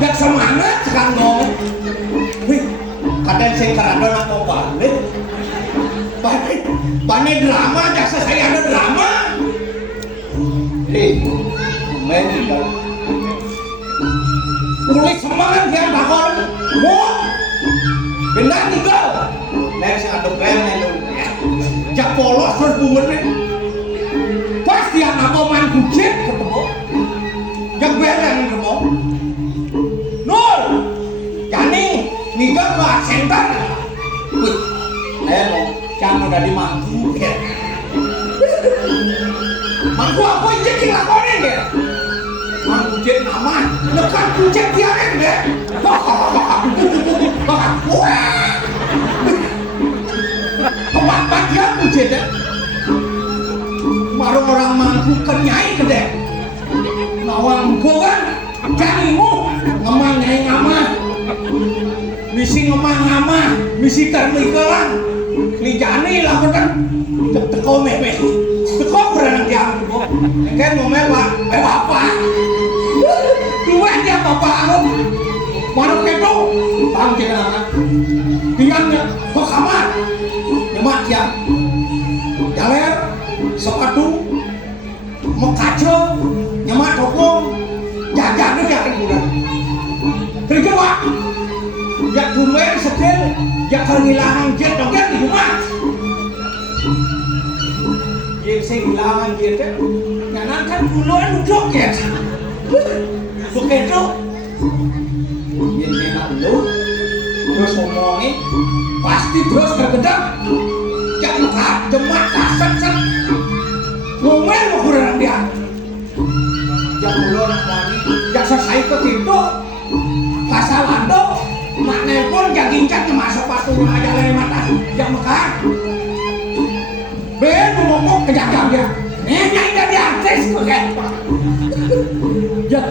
Yak semangat kan ngomong. Wih, kadang sing keranda nang balik. Bane drama jaksa saya ada drama. Main tinggal. Mulai semangat dia takon. Mau benar tinggal. Nek sing aduk ben nek jak polos terus bumen. Pas dia ngapa main bujet ketemu. Jak bereng ketemu. Nur. Jani tinggal ke center. Wih. Mau jangan udah dimangku ya. Mangku apa aja yang lakonin ya? Mangku jet nama, nekan kucek tiaran ya. Kemat dia kucek ya. Baru orang mangku kenyai kedek. Nawang gua kan, jarimu ngemang nyai ngamah. Misi ngemang ngamah, misi termikelan. Ni jani lah kan teko meh teko berenang dia aku kan mau mewah apa dua dia bapak aku mana kepo bang jangan diamnya ke kamar nyemak dia jaler sepatu mekaco nyemak dokong jajan dia kan bulan kerja wak ya tumben sedel ya kehilangan jet dogen di rumah yang saya kehilangan jet nyanan kan buluan duduk ya begitu yang enak lu terus ngomongin pasti terus tergedap jak lekat demak kaset ngomel mau kurang dia jak buluan wangi jak selesai ke titu pasal ando mak nelpon jagingkat masuk patung aja lari mata yang mekar ben ngomong kejaga dia nyai dari artis kok kan ya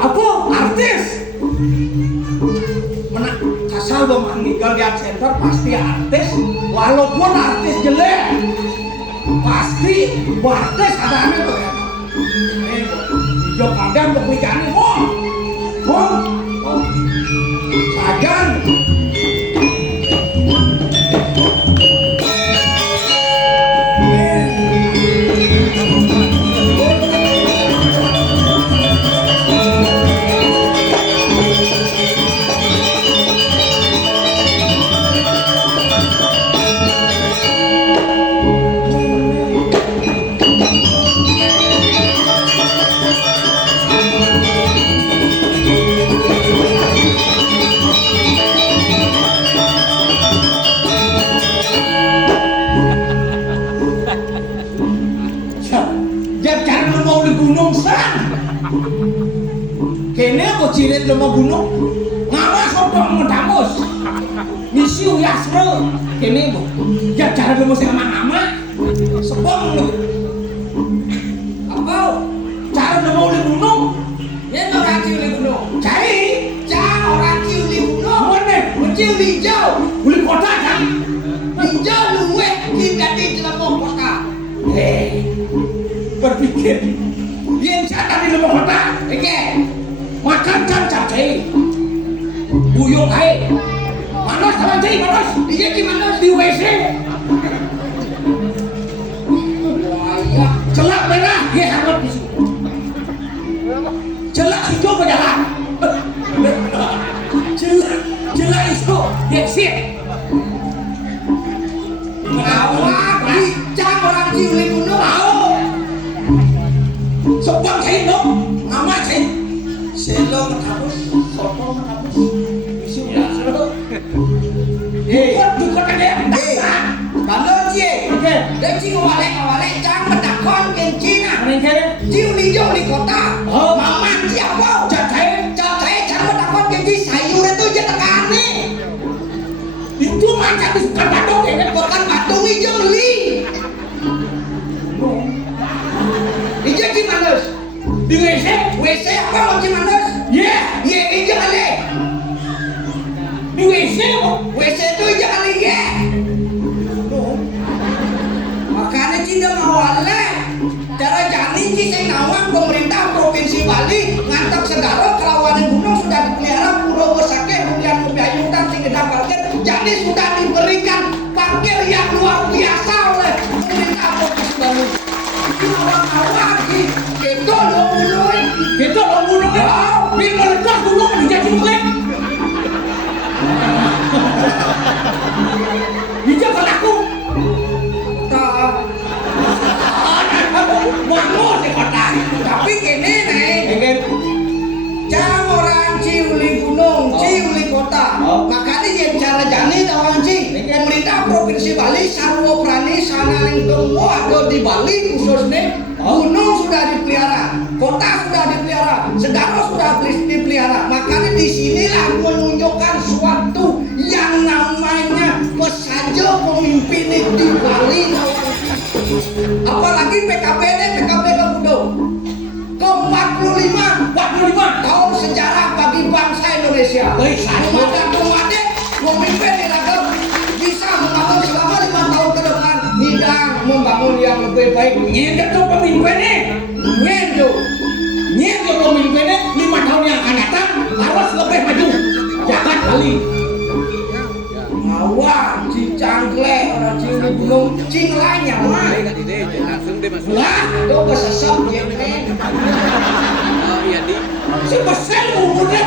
aku artis mana kasal bang meninggal di art center pasti artis walaupun artis jelek pasti artis ada aneh tuh ya hijau kadang berpikirnya mau Sajan kene kok cirit lemah gunung ngawas odong medamus misiu yasro kene bu ya cara lemah sama nama sepong apa cara lemah uli gunung ya orang ciuli gunung cari orang ciuli gunung mana ciuli hijau uli kota kan hijau luwe tidak di lemah kota berpikir yang saya di lemah kota makan capcay buyung air manos sama cai manos iya gimana di WC celak merah dia hangat di situ celak hijau berjalan celak hijau dia sip awak bincang orang ciuli gunung sepang saya dong nama saya Selo menghapus, foto menghapus, isu ya. Bukan ada. Kalau cie, dia cie ngawalek, jangan menakon kencina. Cie lijo di kota, mama siapa? Jatah, jangan menakon kenci sayur itu jatah ane. Itu macam bukan batu, bukan batu hijau li. Hijau gimana? Di WC apa macam mana? Ya, ini jangan le. Di WC itu jangan le ya. Makanya cinta mau le. sing nawang pemerintah Provinsi Bali ngantek segala kelawanan gunung sudah dipelihara pulau besake hujan kebiayutan sing gedang parkir jadi sudah diberikan parkir yang luar biasa oleh pemerintah Provinsi Bali. Awang-awang gitu lo gunung, Itu lo gunung ya. Bil meledak gunung dijadi mulai. Bijak kan aku. tak Mau sih kota. tapi kene nih Ingin jangan orang ciuli gunung, ciuli kota. Makanya yang cara jani orang ci. Pemerintah Provinsi Bali sarwa prani sanaring semua ada di Bali khususnya gunung sudah dipelihara, kota sudah dipelihara, segala sudah dipelihara. Makanya disinilah menunjukkan suatu yang namanya pesaja pemimpin di Bali. Apalagi PKB ini PKB Kemudo ke-45 tahun sejarah bagi bangsa Indonesia. Baik, saya Umat-umat memimpin di Ragam bisa membangun selama 5 tahun ke depan hidang membangun yang lebih baik. Nyender tuh pemimpinnya. Nyender pemimpinnya 5 tahun yang akan datang harus lebih maju. Jangan Bali. Awak cicanggle orang cium gunung cinglanya mah. Lah, itu kesesep ya men. Si besar umurnya.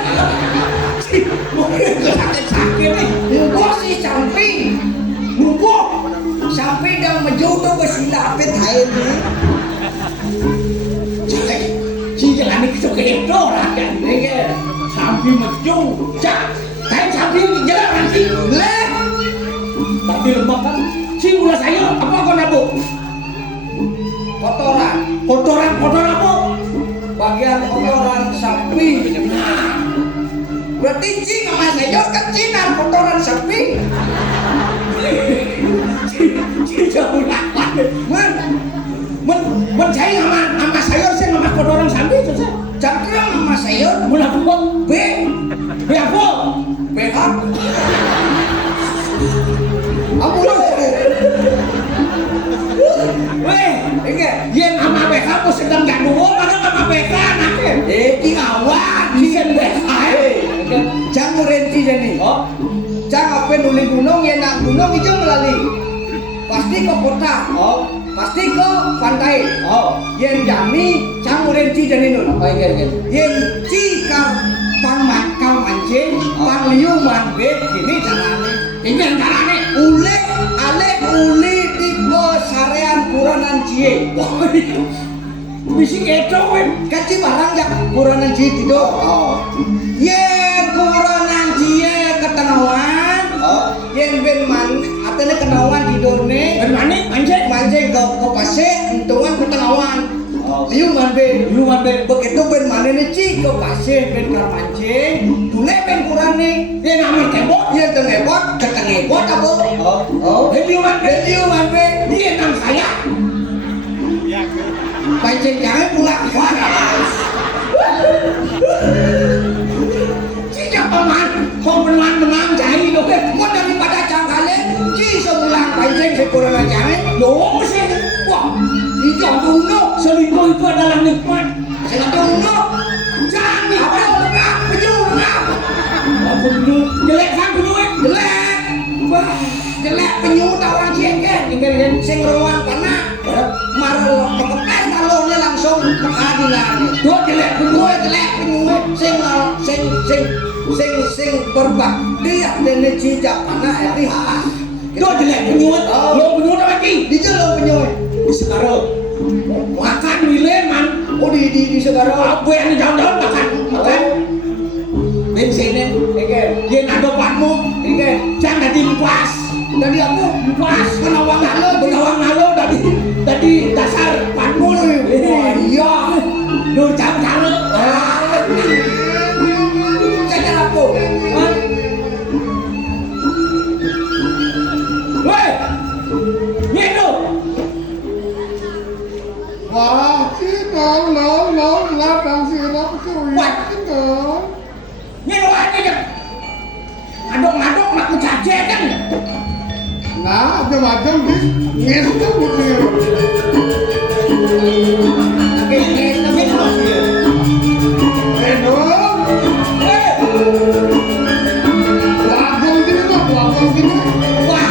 Si umurnya sakit-sakit nih. Mugo si sampai Mugo. sampai dah menjodoh ke silapit hain ni. Si jalan itu ke itu rakyat. Sampai maju. Tapi sampai jalan nanti. Leh, Tapi lembab kan. Si ulah saya apa kau nabuk? kotoran. Kotoran apa? Bagian kotoran sapi. Berarti cing sama saya kecinan kotoran sapi. Si jauh lakukan. Men saya sama sayur saya sama kotoran sampai itu saya. Cakram sama sayur Mula pukul B apa? BH. Aku lo. Weh, Ingat. yen sama BK aku sedang gak dulu, mana sama BK nanti. Di awak. Isen BK. Jangan renti jadi. Oh, Jangan apa nuli gunung ya nak gunung itu melalui. Pasti ke kota. oh, Pasti ke pantai. oh. Yang jami jangan renti jadi nun. Baik, baik. Yang cikar kau mancing, pangliu manbet ini caranya. Ini yang caranya. Ule uli tipe sarean kuranan cie. Misi keco, weh. Kaci barang jak kuranan cie tidur. Oh, Yen kuranan cie ketenawan. Yen ben man atene kenawan tidurne. bermani, mancing. Mancing ke pase untungan ketenawan. Oh, Liu manbe. lu ambil. Begitu ben manene ci ke pase ben kar mancing. Tule ben kurane. Dia ngambil tembok. Yen tengebot ketengebot apa? Oh, dia ambil. Liu manbe. Dia nang saya. Mancing jangan pulang. Sejak pemenang menang cari tu kan. Mau daripada cangkale, ci sebulan pancing sekurang aja. Loh, mesti. Wah, Hijau dulu, selingkuh itu adalah nikmat. saya dulu. Jangan Apa apa? lengkap, penyu lengkap. Aku dulu jelek kan dulu eh. Jelek, wah, jelek penyu tawang ciengke. Tinggal Sing ruang kena, marah kepepes talonnya langsung pengadilan. dua jelek Penyu jelek penyu, sing berbakti dan cijak kena eri halas. dua jelek penyuat. Lo penyuat lagi. Di jalan penyu. Di sekarang makan wileman. Oh di segara. Apa yang jauh-jauh makan. Bensinnya. Dia ada patmu. Jangan dimpas. Dari aku Pas kenawang halo, Benawang-halo dari dasar patmu. Wah iya. Nur jauh-jauh. Saya apa? Woi, ni tu. Wah, nó lá đang gì nó kêu What? Ni lu ada je. Aduk-aduk nak mencace kan? Nah, macam-macam bis, ngesut gitu. kayak tapi terus ya. Dong. Eh, Bagong gini kok, bagong gini. wah.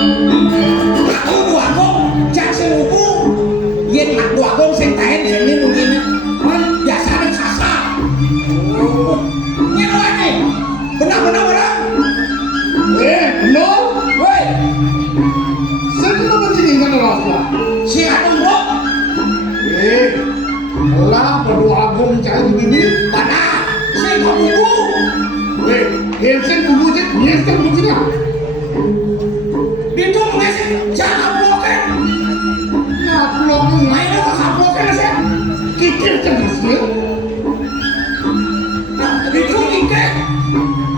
Aku dua kok, jak selupu. Yen nak dua kok sing tahen ini mungkin. Man, biasanya kasar. Ini apa nih? Benar. No. Woi, Saya kenapa sini kan lah? si Adam bro. Lah berdua agung cari begini. Benar. Si kamu bu. Helsen dulu je, helsen dulu je. Itu mengasih jangan blokin. Ya pulang ni, Main apa blokin sih? kikir cerdas ni. Itu ikat.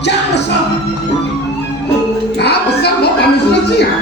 Jangan besar. Nah besar lo kami sudah siap.